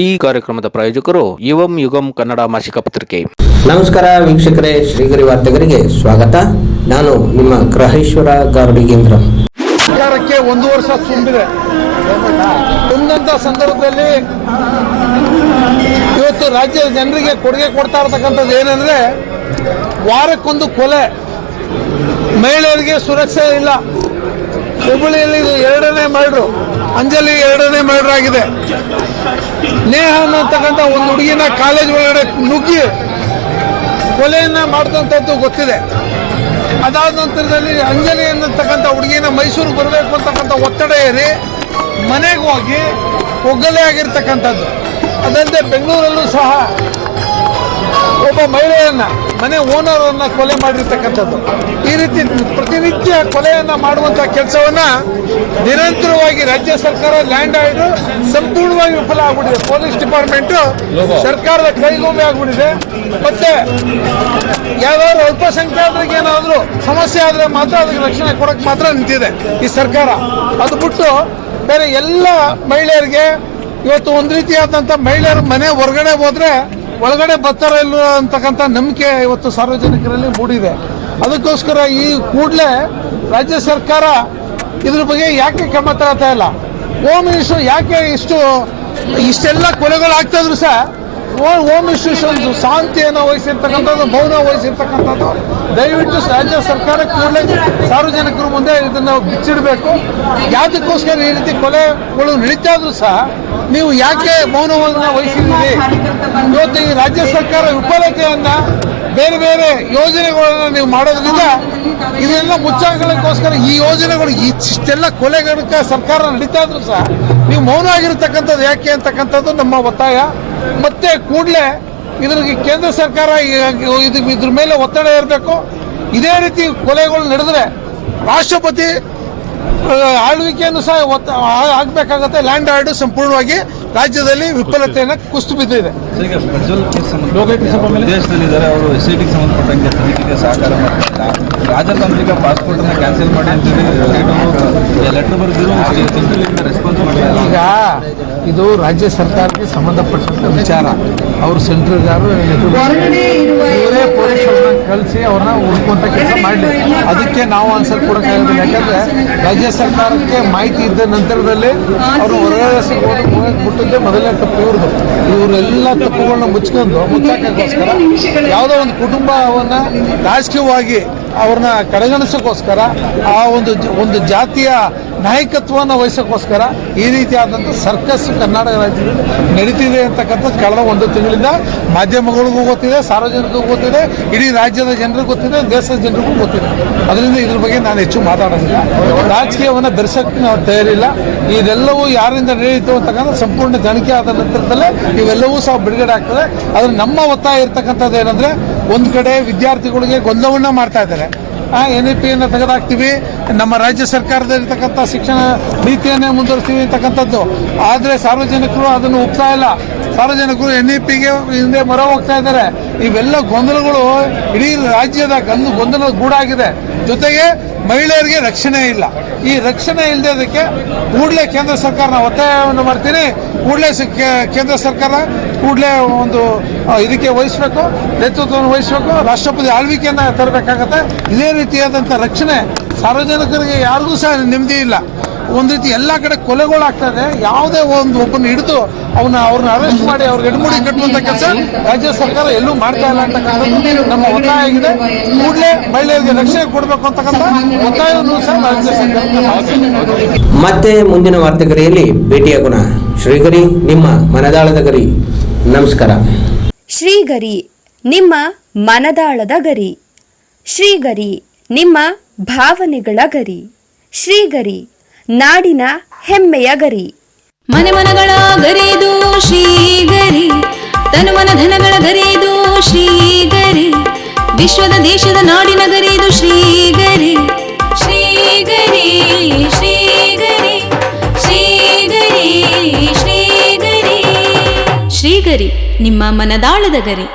ಈ ಕಾರ್ಯಕ್ರಮದ ಪ್ರಾಯೋಜಕರು ಯುವಂ ಯುಗಂ ಕನ್ನಡ ಮಾಸಿಕ ಪತ್ರಿಕೆ. ನಮಸ್ಕಾರ ವೀಕ್ಷಕರೇ, ಶ್ರೀಗರಿ ವಾರ್ತೆಗರಿಗೆ ಸ್ವಾಗತ. ನಾನು ನಿಮ್ಮ ಗ್ರಹೇಶ್ವರ ಗಾರ್ಡಿಗೇಂದ್ರ. ಸರ್ಕಾರಕ್ಕೆ 1 ವರ್ಷ ತುಂಬಿದೆ. ತುಂಬಿದಂಥ ಸಂದರ್ಭದಲ್ಲಿ ಇವತ್ತು ರಾಜ್ಯದ ಜನರಿಗೆ ಕೊಡುಗೆ ಕೊಡ್ತಾ ಇರತಕ್ಕಂಥದ್ದು ಏನಂದ್ರೆ, ವಾರಕ್ಕೊಂದು ಕೊಲೆ, ಮಹಿಳೆಯರಿಗೆ ಸುರಕ್ಷೆ ಇಲ್ಲ. ಹುಬ್ಬಳ್ಳಿಯಲ್ಲಿ 2ನೇ ಮರ್ಡರ್, ಅಂಜಲಿ 2ನೇ ಮರ್ಡರ್ ಆಗಿದೆ. ನೇಹ ಅನ್ನತಕ್ಕಂಥ ಒಂದು ಹುಡುಗಿನ ಕಾಲೇಜ್ ಒಳಗಡೆ ನುಗ್ಗಿ ಕೊಲೆಯನ್ನ ಮಾಡಿದಂಥದ್ದು ಗೊತ್ತಿದೆ. ಅದಾದ ನಂತರದಲ್ಲಿ ಅಂಜಲಿ ಅನ್ನತಕ್ಕಂಥ ಹುಡುಗಿನ ಮೈಸೂರಿಗೆ ಬರಬೇಕು ಅಂತಕ್ಕಂಥ ಒತ್ತಡ ಏರಿ ಮನೆಗೆ ಹೋಗಿ ಒಗ್ಗಲೆ ಆಗಿರ್ತಕ್ಕಂಥದ್ದು. ಅದಲ್ಲದೆ ಬೆಂಗಳೂರಲ್ಲೂ ಸಹ ಒಬ್ಬ ಮಹಿಳೆಯನ್ನ, ಮನೆ ಓನರನ್ನ ಕೊಲೆ ಮಾಡಿರ್ತಕ್ಕಂಥದ್ದು. ಈ ರೀತಿ ಪ್ರತಿನಿತ್ಯ ಕೊಲೆಯನ್ನ ಮಾಡುವಂತಹ ಕೆಲಸವನ್ನ ನಿರಂತರವಾಗಿ ರಾಜ್ಯ ಸರ್ಕಾರ, ಲ್ಯಾಂಡ್ ಆರ್ಡರ್ ಸಂಪೂರ್ಣವಾಗಿ ವಿಫಲ ಆಗ್ಬಿಟ್ಟಿದೆ. ಪೊಲೀಸ್ ಡಿಪಾರ್ಟ್ಮೆಂಟ್ ಸರ್ಕಾರದ ಕೈಗೊಂಬೆ ಆಗ್ಬಿಟ್ಟಿದೆ. ಮತ್ತೆ ಯಾವ್ದಾದ್ರು ಅಲ್ಪಸಂಖ್ಯಾತರಿಗೆ ಏನಾದ್ರು ಸಮಸ್ಯೆ ಆದ್ರೆ ಮಾತ್ರ ಅದಕ್ಕೆ ರಕ್ಷಣೆ ಕೊಡಕ್ ಮಾತ್ರ ನಿಂತಿದೆ ಈ ಸರ್ಕಾರ. ಅದು ಬಿಟ್ಟು ಬೇರೆ ಎಲ್ಲ ಮಹಿಳೆಯರಿಗೆ ಇವತ್ತು ಒಂದು ರೀತಿಯಾದಂಥ ಮಹಿಳೆಯರ ಮನೆ ಹೊರಗಡೆ ಹೋದ್ರೆ ಒಳಗಡೆ ಬರ್ತಾರ ಇಲ್ಲ ಅಂತಕ್ಕಂಥ ನಂಬಿಕೆ ಇವತ್ತು ಸಾರ್ವಜನಿಕರಲ್ಲಿ ಮೂಡಿದೆ. ಅದಕ್ಕೋಸ್ಕರ ಈ ಕೂಡಲೇ ರಾಜ್ಯ ಸರ್ಕಾರ ಇದ್ರ ಬಗ್ಗೆ ಯಾಕೆ ಕ್ರಮ ತಗೋತಾ ಇಲ್ಲ? ಹೋಮ್ ಮಿನಿಸ್ಟರ್ ಯಾಕೆ ಇಷ್ಟೆಲ್ಲ ಕೊಲೆಗಳಾಗ್ತಾ ಇದ್ರು ಸಹ ಹೋಮ್ ಮಿನಿಸ್ಟರ್ ಶಾಂತಿಯನ್ನು ವಹಿಸಿರ್ತಕ್ಕಂಥದ್ದು, ಮೌನ ವಹಿಸಿರ್ತಕ್ಕಂಥದ್ದು. ದಯವಿಟ್ಟು ರಾಜ್ಯ ಸರ್ಕಾರ ಕೂಡಲೇ ಸಾರ್ವಜನಿಕರ ಮುಂದೆ ಇದನ್ನು ಬಿಚ್ಚಿಡಬೇಕು. ಯಾತಕ್ಕೋಸ್ಕರ ಈ ರೀತಿ ಕೊಲೆಗಳು ನಡೀತಾ ಇದ್ರು ಸಹ ನೀವು ಯಾಕೆ ಮೌನವನ್ನು ವಹಿಸಿದ್ದೀರಿ? ಇವತ್ತು ಈ ರಾಜ್ಯ ಸರ್ಕಾರ ವಿಫಲತೆಯನ್ನ, ಬೇರೆ ಬೇರೆ ಯೋಜನೆಗಳನ್ನ ನೀವು ಮಾಡೋದ್ರಿಂದ ಇದೆಲ್ಲ ಮುಚ್ಚಾಕಲಿಕ್ಕೋಸ್ಕರ ಈ ಯೋಜನೆಗಳು ಇಷ್ಟೆಲ್ಲ ಕೊಲೆಗಡಕ ಸರ್ಕಾರ ನಡೀತಾ ಇದ್ರು ಸಹ ನೀವು ಮೌನ ಆಗಿರ್ತಕ್ಕಂಥದ್ದು ಯಾಕೆ ಅಂತಕ್ಕಂಥದ್ದು ನಮ್ಮ ಒತ್ತಾಯ. ಮತ್ತೆ ಕೂಡಲೇ ಇದ್ರಿಗೆ ಕೇಂದ್ರ ಸರ್ಕಾರ ಇದ್ರ ಮೇಲೆ ಒತ್ತಡ ಇರಬೇಕು. ಇದೇ ರೀತಿ ಕೊಲೆಗಳು ನಡೆದ್ರೆ ರಾಷ್ಟ್ರಪತಿ ಆಳ್ವಿಕೆಯನ್ನು ಸಹ ಆಗ್ಬೇಕಾಗತ್ತೆ. ಲ್ಯಾಂಡ್ ಆರ್ಡರ್ ಸಂಪೂರ್ಣವಾಗಿ ರಾಜ್ಯದಲ್ಲಿ ವಿಫಲತೆಯನ್ನು ಕುಸಿದು ಬಿದ್ದಿದೆ. ವಿದೇಶದಲ್ಲಿದ್ದಾರೆ ಅವರು, SITಗೆ ಸಂಬಂಧಪಟ್ಟಂಗೆ ತನಿಖೆಗೆ ಸಹಕಾರ ಮಾಡ್ತಾರೆ. ರಾಜತಾಂತ್ರಿಕ ಪಾಸ್ಪೋರ್ಟ್ ಅನ್ನ ಕ್ಯಾನ್ಸಲ್ ಮಾಡಿ ಅಂತೇಳಿ ಲೆಟರ್ ಬರೆದಿರೋ ಸೆಂಟ್ರಲ್ ರೆಸ್ಪಾನ್ಸ್ ಮಾಡಿದ್ದಾರೆ. ಈಗ ಇದು ರಾಜ್ಯ ಸರ್ಕಾರಕ್ಕೆ ಸಂಬಂಧಪಟ್ಟಂತ ವಿಚಾರ. ಅವರು ಸೆಂಟ್ರಲ್ಗಾರು ಇವರೇ ಪೊಲೀಸರನ್ನ ಕಳಿಸಿ ಅವ್ರನ್ನ ಹುಡುಕುವಂತ ಕೆಲಸ ಮಾಡಲಿ. ಅದಕ್ಕೆ ನಾವು ಆನ್ಸರ್ ಕೊಡೋಕ್ಕಾಗೋದಿಲ್ಲ. ಯಾಕಂದ್ರೆ ರಾಜ್ಯ ಸರ್ಕಾರಕ್ಕೆ ಮಾಹಿತಿ ಇದ್ದ ನಂತರದಲ್ಲಿ ಅವರು ಹೊರಗಡೆ ಬಿಟ್ಟಿದ್ದೆ ಮೊದಲನೇ ತಪ್ಪು ಇವ್ರದ್ದು. ಇವರೆಲ್ಲ ತಪ್ಪುಗಳನ್ನ ಮುಚ್ಚಾಕೋಸ್ಕರ ಯಾವುದೋ ಒಂದು ಕುಟುಂಬವನ್ನ ರಾಜಕೀಯವಾಗಿ ಅವ್ರನ್ನ ಕಡೆಗಣಿಸೋಕ್ಕೋಸ್ಕರ, ಆ ಒಂದು ಜಾತಿಯ ನಾಯಕತ್ವವನ್ನು ವಹಿಸೋಕ್ಕೋಸ್ಕರ ಈ ರೀತಿಯಾದಂಥ ಸರ್ಕಸ್ ಕರ್ನಾಟಕ ರಾಜ್ಯದಲ್ಲಿ ನಡೀತಿದೆ ಅಂತಕ್ಕಂಥದ್ದು ಕಳೆದ 1 ತಿಂಗಳಿಂದ ಮಾಧ್ಯಮಗಳಿಗೂ ಗೊತ್ತಿದೆ, ಸಾರ್ವಜನಿಕರಿಗೂ ಗೊತ್ತಿದೆ, ಇಡೀ ರಾಜ್ಯದ ಜನರಿಗೂ ಗೊತ್ತಿದೆ, ದೇಶದ ಜನರಿಗೂ ಗೊತ್ತಿದೆ. ಅದರಿಂದ ಇದ್ರ ಬಗ್ಗೆ ನಾನು ಹೆಚ್ಚು ಮಾತಾಡೋದಿಲ್ಲ. ರಾಜಕೀಯವನ್ನು ಬೆರೆಸೋಕ್ಕೆ ನಾವು ತಯಾರಿಲ್ಲ. ಇದೆಲ್ಲವೂ ಯಾರಿಂದ ನಡೆಯಿತು ಅಂತಕ್ಕಂಥ ಸಂಪೂರ್ಣ ತನಿಖೆ ಆದ ನಂತರದಲ್ಲೇ ಇವೆಲ್ಲವೂ ಸಹ ಬಿಡುಗಡೆ ಆಗ್ತದೆ. ಆದರೆ ನಮ್ಮ ಒತ್ತಾಯ ಇರ್ತಕ್ಕಂಥದ್ದು ಏನಂದ್ರೆ, ಒಂದು ಕಡೆ ವಿದ್ಯಾರ್ಥಿಗಳಿಗೆ ಗೊಂದಲವನ್ನ ಮಾಡ್ತಾ ಇದ್ದಾರೆ. NEP-ಯನ್ನು ತೆಗೆದಾಕ್ತೀವಿ, ನಮ್ಮ ರಾಜ್ಯ ಸರ್ಕಾರದಲ್ಲಿರ್ತಕ್ಕಂಥ ಶಿಕ್ಷಣ ನೀತಿಯನ್ನೇ ಮುಂದುವರಿಸ್ತೀವಿ ಅಂತಕ್ಕಂಥದ್ದು. ಆದರೆ ಸಾರ್ವಜನಿಕರು ಅದನ್ನು ಒಪ್ತಾ ಇಲ್ಲ. ಸಾರ್ವಜನಿಕರು NEP-ಗೆ ಹಿಂದೆ ಮೊರೆ ಹೋಗ್ತಾ ಇದ್ದಾರೆ. ಇವೆಲ್ಲ ಗೊಂದಲಗಳು ಇಡೀ ರಾಜ್ಯದ ಗೊಂದಲದ ಗೂಡಾಗಿದೆ. ಜೊತೆಗೆ ಮಹಿಳೆಯರಿಗೆ ರಕ್ಷಣೆ ಇಲ್ಲ. ಈ ರಕ್ಷಣೆ ಇಲ್ಲದಕ್ಕೆ ಕೂಡಲೇ ಕೇಂದ್ರ ಸರ್ಕಾರ ಒತ್ತಾಯವನ್ನು ಮಾಡ್ತೀನಿ. ಕೂಡಲೇ ಕೇಂದ್ರ ಸರ್ಕಾರ ಕೂಡಲೇ ಒಂದು ಇದಕ್ಕೆ ವಹಿಸಬೇಕು, ನೇತೃತ್ವವನ್ನು ವಹಿಸಬೇಕು. ರಾಷ್ಟ್ರಪತಿ ಆಳ್ವಿಕೆಯನ್ನು ತರಬೇಕಾಗತ್ತೆ. ಇದೇ ರೀತಿಯಾದಂಥ ರಕ್ಷಣೆ ಸಾರ್ವಜನಿಕರಿಗೆ ಯಾರಿಗೂ ಸಹ ನೆಮ್ಮದಿ ಇಲ್ಲ. ಒಂದು ರೀತಿ ಎಲ್ಲ ಕಡೆ ಕೊಲೆಗಳಾಗ್ತದೆ. ಯಾವುದೇ ಒಬ್ಬನ ಹಿಡಿದು ಅವ್ರನ್ನ ಅರೆಸ್ಟ್ ಮಾಡಿ ಅವ್ರಿಗೆ ಎಡಮುಡಿ ಕಟ್ಟುವಂತ ಕೆಲಸ ರಾಜ್ಯ ಸರ್ಕಾರ ಎಲ್ಲೂ ಮಾಡ್ತಾ ಇಲ್ಲ ಅಂತಕ್ಕಂಥದ್ದು ನಮ್ಮ ಒತ್ತಾಯ ಆಗಿದೆ. ಕೂಡಲೇ ಮಹಿಳೆಯರಿಗೆ ರಕ್ಷಣೆ ಕೊಡಬೇಕು ಅಂತಕ್ಕಂಥ ಒತ್ತಾಯವನ್ನು ಸಹ ರಾಜ್ಯ ಸರ್ಕಾರ. ಮತ್ತೆ ಮುಂದಿನ ವಾರ್ತೆಗರಿಯಲ್ಲಿ ಭೇಟಿಯಾಗೋಣ. ಶ್ರೀಗರಿ, ನಿಮ್ಮ ಮನದಾಳದ ಗರಿ. ನಮಸ್ಕಾರ. ಶ್ರೀಗರಿ, ನಿಮ್ಮ ಮನದಾಳದ ಗರಿ. ಶ್ರೀಗರಿ, ನಿಮ್ಮ ಭಾವನೆಗಳ ಗರಿ. ಶ್ರೀಗರಿ, ನಾಡಿನ ಹೆಮ್ಮೆಯ ಗರಿ. ಮನೆ ಮನಗಳ ಗರಿದು ಶ್ರೀಗರಿ, ತನು ಮನ ಧನಗಳ ಗರಿದು ಶ್ರೀಗರಿ, ವಿಶ್ವದ ದೇಶದ ನಾಡಿನ ಗರಿದು ಶ್ರೀಗರಿ. ಶ್ರೀಗರಿ ಶ್ರೀಗರಿ ಶ್ರೀಗರಿ ಶ್ರೀಗರಿ ಶ್ರೀಗರಿ, ನಿಮ್ಮ ಮನದಾಳದ ಗರಿ.